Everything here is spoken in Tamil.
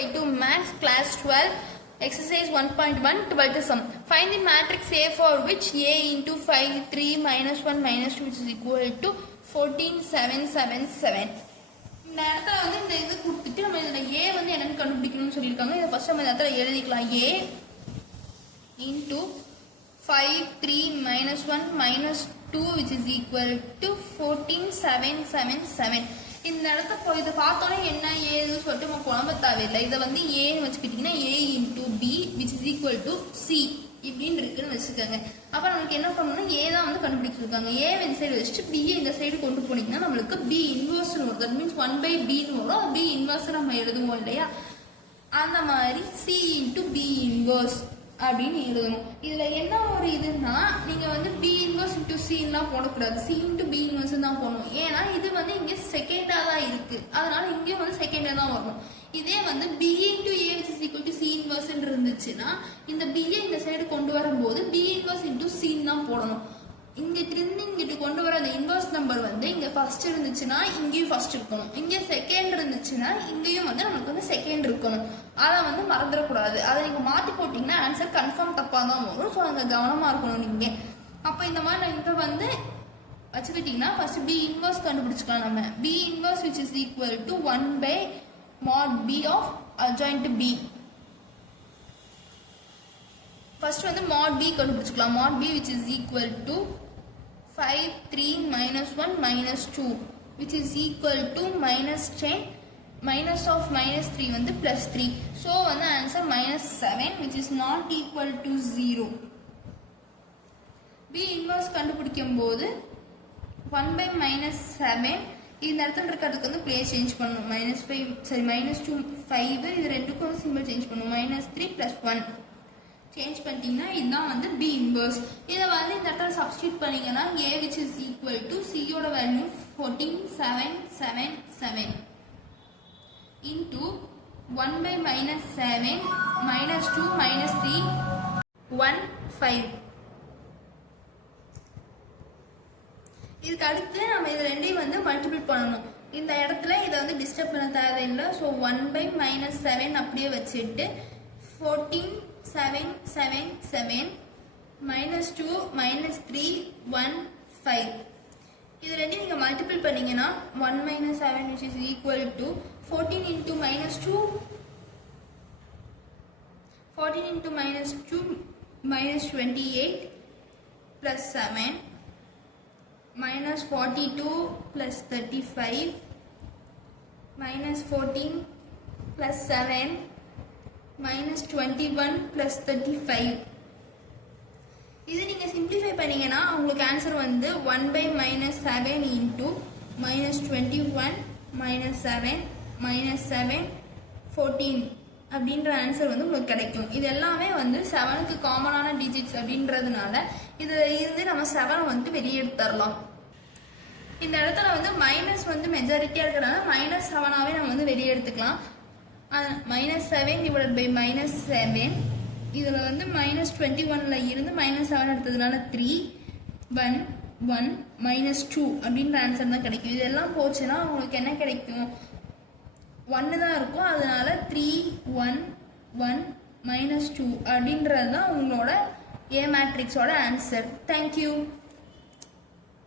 2x2 Maths Class 12 Exercise 1.1 12th sum. Find the matrix A for which A into 5 3 minus 1 minus 2 is equal to 14 7 7 7. இந்த இடத்துல வந்து இந்த இது கொடுத்துட்டு நம்ம இதில் A வந்து என்னன்னு கண்டுபிடிக்கணும்னு சொல்லியிருக்காங்க. இதை ஃபர்ஸ்ட் நம்ம இந்த இடத்துல எழுதிக்கலாம். A into 5 3 minus 1 minus 2 which is equal to 14 7 7 7. இந்த இடத்த போய் இதை பார்த்தோன்னே என்ன ஏதுன்னு சொல்லிட்டு நம்ம குழம்ப தேவையில்லை. இதை வந்து ஏன்னு வச்சுக்கிட்டிங்கன்னா A into B which is equal to C இப்படின்னு இருக்குன்னு வச்சுக்கோங்க. அப்போ நமக்கு என்ன பண்ணணும்னா A தான் வந்து கண்டுபிடிச்சிருக்காங்க. A இந்த சைடு வச்சுட்டு B இந்த சைடு கொண்டு போனீங்கன்னா நம்மளுக்கு B இன்வர்ஸ்னு வரும். தட் மீன்ஸ் 1/Bன்னு வரும். B இன்வர்ஸ் நம்ம எழுதுவோம் இல்லையா, அந்த மாதிரி C into B இன்வர்ஸ் அப்படின்னு எழுதணும். இதுல என்ன ஒரு இதுன்னா நீங்க வந்து B இன்வர்ஸ் இன்டூ C போடக்கூடாது, C இன்டூ B இன்வர்ஸ் தான் போடணும். ஏன்னா இது வந்து இங்க செகண்டா தான் இருக்கு, அதனால இங்கேயும் வந்து செகண்டா தான் வரணும். இதே வந்து B into A which is equal to C inverse இருந்துச்சுன்னா இந்த B இந்த சைடு கொண்டு வரும்போது B இன்வர்ஸ் இன்டூ C தான் போடணும். இங்கிட்டு கொண்டு வர அந்த இன்வர்ஸ் நம்பர் வந்து இங்க ஃபர்ஸ்ட் இருந்துச்சுன்னா இங்கேயும் ஃபர்ஸ்ட் இருக்கணும், இங்க செகண்ட் இருந்துச்சுன்னா இங்கேயும் வந்து நமக்கு வந்து செகண்ட் இருக்கணும். அதை வந்து மறந்துடக்கூடாது. அதை நீங்க மாற்றி போட்டீங்கன்னா ஆன்சர் கன்ஃபார்ம் தப்பா தான் வரும். ஸோ அங்கே கவனமா இருக்கணும் நீங்க. அப்போ இந்த மாதிரி இதை வந்து வச்சுக்கிட்டீங்கன்னா ஃபர்ஸ்ட் B இன்வர்ஸ் கண்டுபிடிச்சிக்கலாம். நம்ம B inverse which is equal to 1/mod B of adjoint B. First வந்து mod B கண்டுபிடிச்சிக்கலாம். mod B which is equal to 5 3 minus 1 minus 2 which is equal to minus 10 minus of minus 3 வந்து plus 3. so வந்து answer minus 7 which is not equal to 0. B inverse கண்டுபிடிக்கும் போது 1/-7 இந்த இடத்துல இருக்கிறதுக்கு வந்து பிளேஸ் சேஞ்ச் பண்ணணும். -2 5 இது ரெண்டுக்கும் சிம்பிள் சேஞ்ச் பண்ணணும். -3 + 1 சேஞ்ச் பண்ணிட்டீங்கன்னா இதுதான் வந்து B இன்வர்ஸ். இதை வந்து இந்த இடத்துல சப்ஸ்டியூட் பண்ணீங்கன்னா A which is equal to C யோட வேல்யூ 14 7 7 7 into 1/-7 -2 -3 1 5. இதுக்கு அடுத்து நம்ம இது ரெண்டையும் வந்து மல்டிபிள் பண்ணணும். இந்த இடத்துல இதை வந்து டிஸ்டர்ப் பண்ண தேவையில்லை. ஸோ 1/-7 அப்படியே வச்சுட்டு 14 7 7 7 -2 -3 1 5. இது ரெண்டையும் நீங்கள் மல்டிபிள் பண்ணீங்கன்னா 1/-7 which is equal to 14 into -2 14 into -2 -28 plus 7 -42 plus 35 -14 plus 7 -21 plus 35. இது நீங்க சிம்பிளிஃபை பண்ணீங்கன்னா உங்களுக்கு ஆன்சர் வந்து 1/-7 into -21 -7 -7 14 அப்படின்ற ஆன்சர் வந்து உங்களுக்கு கிடைக்கும். இது எல்லாமே வந்து 7க்கு காமனான டிஜிட்ஸ் அப்படின்றதுனால இதுல இருந்து நம்ம 7 வந்து வெளியே எடுத்துடலாம். இந்த இடத்துல வந்து மைனஸ் வந்து மெஜாரிட்டியா இருக்கிறனால -7ஆவே நம்ம வந்து வெளியே எடுத்துக்கலாம். -7 divided by -7 இதுல வந்து -21ல இருந்து -7 எடுத்ததுனால 3 1 1 -2 அப்படின்ற ஆன்சர் தான் கிடைக்கும். இதெல்லாம் போச்சுன்னா உங்களுக்கு என்ன கிடைக்கும், 1 தான் இருக்கும். அதனால 3 1 1 -2 அப்படின்றது தான் உங்களோட A மேட்ரிக்ஸோட ஆன்சர். தேங்க்யூ.